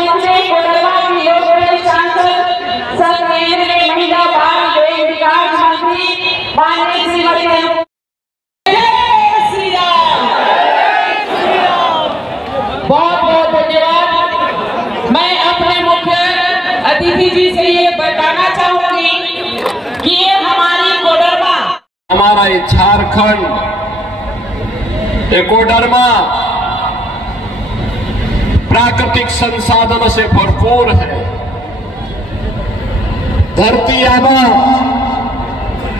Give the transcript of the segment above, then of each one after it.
मंच में कोडरमा की लोकप्रिय सांसद सर केंद्रीय महिला बाल विकास मंत्री माननीय श्रीमती बहुत बहुत धन्यवाद। मैं अपने मुख्य अतिथि जी से ये बताना चाहूंगी कि ये हमारी कोडरमा, हमारा ये झारखंड, ये कोडरमा प्राकृतिक संसाधनों से भरपूर है। धरती आबा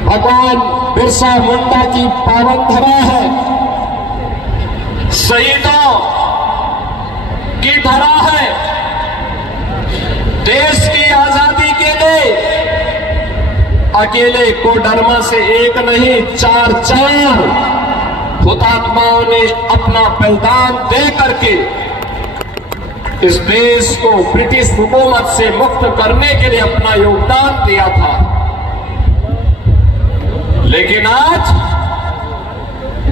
भगवान बिरसा मुंडा की पावन धरा है, शहीदों की धरा है। देश की आजादी के लिए अकेले कोडरमा से एक नहीं, चार हुतात्माओं ने अपना बलिदान दे करके इस देश को ब्रिटिश हुकूमत से मुक्त करने के लिए अपना योगदान दिया था। लेकिन आज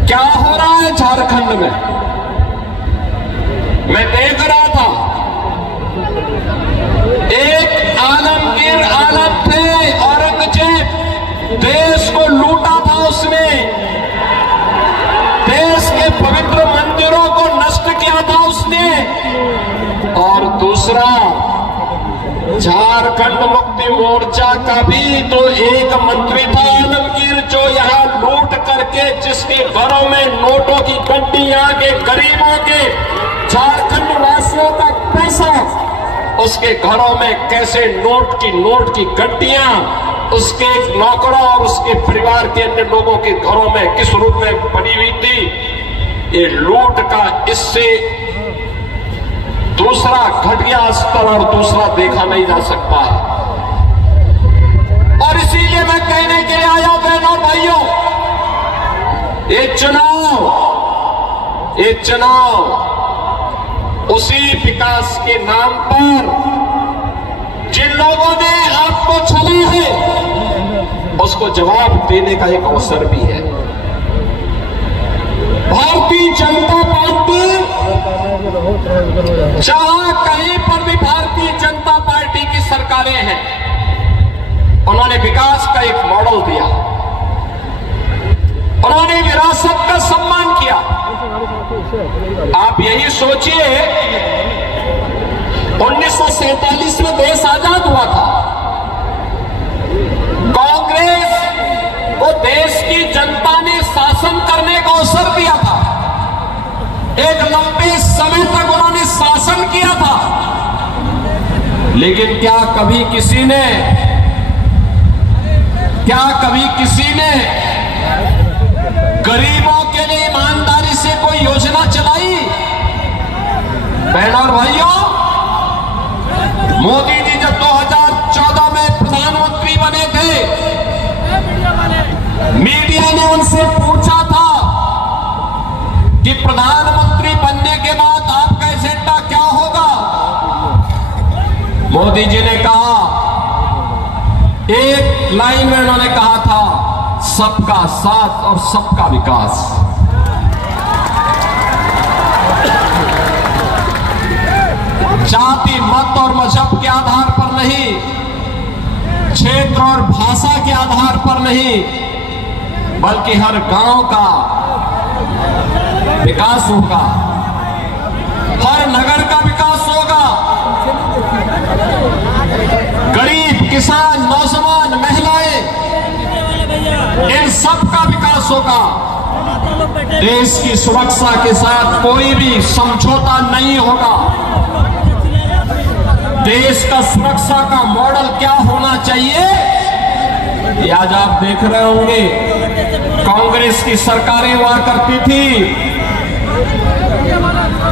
क्या हो रहा है झारखंड में, मैं देख रहा था। एक आलमगीर आलम थे, औरंगजेब, देश को लूटा था उसने, देश के पवित्र मंदिरों को नष्ट किया था उसने। और दूसरा, झारखंड मुक्ति मोर्चा का भी तो एक मंत्री था आलमगीर, जो यहां लूट करके जिसके घरों में नोटों की गड्डियां के गरीबों के झारखंड वासियों का पैसा, उसके घरों में कैसे नोट की गड्डियां उसके नौकरों और उसके परिवार के अन्य लोगों के घरों में किस रूप में बनी हुई थी। ये लूट का इससे दूसरा घटिया स्तर और दूसरा देखा नहीं जा सकता है। और इसीलिए मैं कहने के लिए आया बहनों भाइयों, ये चुनाव उसी विकास के नाम पर जिन लोगों ने आपको छला है उसको जवाब देने का एक अवसर भी है। भारतीय जनता पार्टी, जहां कहीं पर भी भारतीय जनता पार्टी की सरकारें हैं, उन्होंने विकास का एक मॉडल दिया, उन्होंने विरासत का सम्मान किया। आप यही सोचिए, 1947 में देश आजाद हुआ था, कांग्रेस को देश की जनता ने शासन करने का अवसर दिया था, एक लंबे समय तक उन्होंने शासन किया था। लेकिन क्या कभी किसी ने गरीबों के लिए ईमानदारी से कोई योजना चलाई? बहनों और भाइयों, मोदी जी जब 2014 में प्रधानमंत्री बने थे, मीडिया ने उनसे पूछा था कि प्रधानमंत्री बनने के बाद आपका एजेंडा क्या होगा। मोदी जी ने कहा, एक लाइन में उन्होंने कहा था, सबका साथ और सबका विकास। जाति, मत और मजहब के आधार पर नहीं, क्षेत्र और भाषा के आधार पर नहीं, बल्कि हर गांव का विकास होगा, हर नगर का विकास होगा, गरीब, किसान, नौजवान, महिलाएं, इन सब का विकास होगा। देश की सुरक्षा के साथ कोई भी समझौता नहीं होगा। देश का सुरक्षा का मॉडल क्या होना चाहिए, ये आज आप देख रहे होंगे। कांग्रेस की सरकारें हुआ करती थी,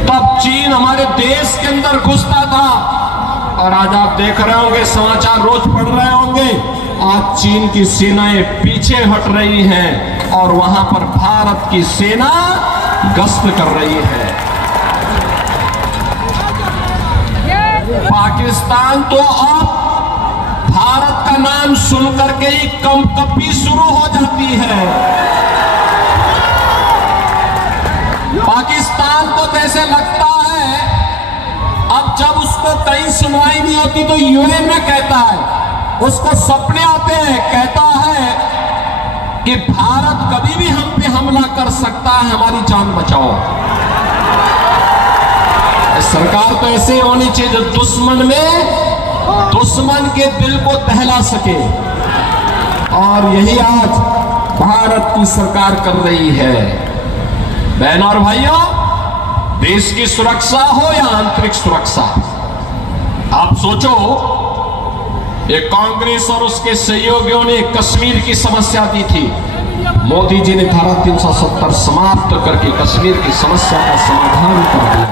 तब चीन हमारे देश के अंदर घुसता था, और आज आप देख रहे होंगे, समाचार रोज पढ़ रहे होंगे, आज चीन की सेनाएं पीछे हट रही हैं और वहां पर भारत की सेना गश्त कर रही है। पाकिस्तान तो अब भारत का नाम सुनकर के ही कंपकपी शुरू हो जाती है। पाकिस्तान को जैसे लगता है अब जब उसको कहीं सुनवाई नहीं होती तो यूएन में कहता है, उसको सपने आते हैं, कहता है कि भारत कभी भी हम पे हमला कर सकता है, हमारी जान बचाओ। सरकार तो ऐसे होनी चाहिए जो दुश्मन के दिल को दहला सके, और यही आज भारत की सरकार कर रही है। बहनों और भाइयों, देश की सुरक्षा हो या आंतरिक सुरक्षा, आप सोचो, ये कांग्रेस और उसके सहयोगियों ने कश्मीर की समस्या दी थी, मोदी जी ने धारा 370 समाप्त करके कश्मीर की समस्या का समाधान कर दिया।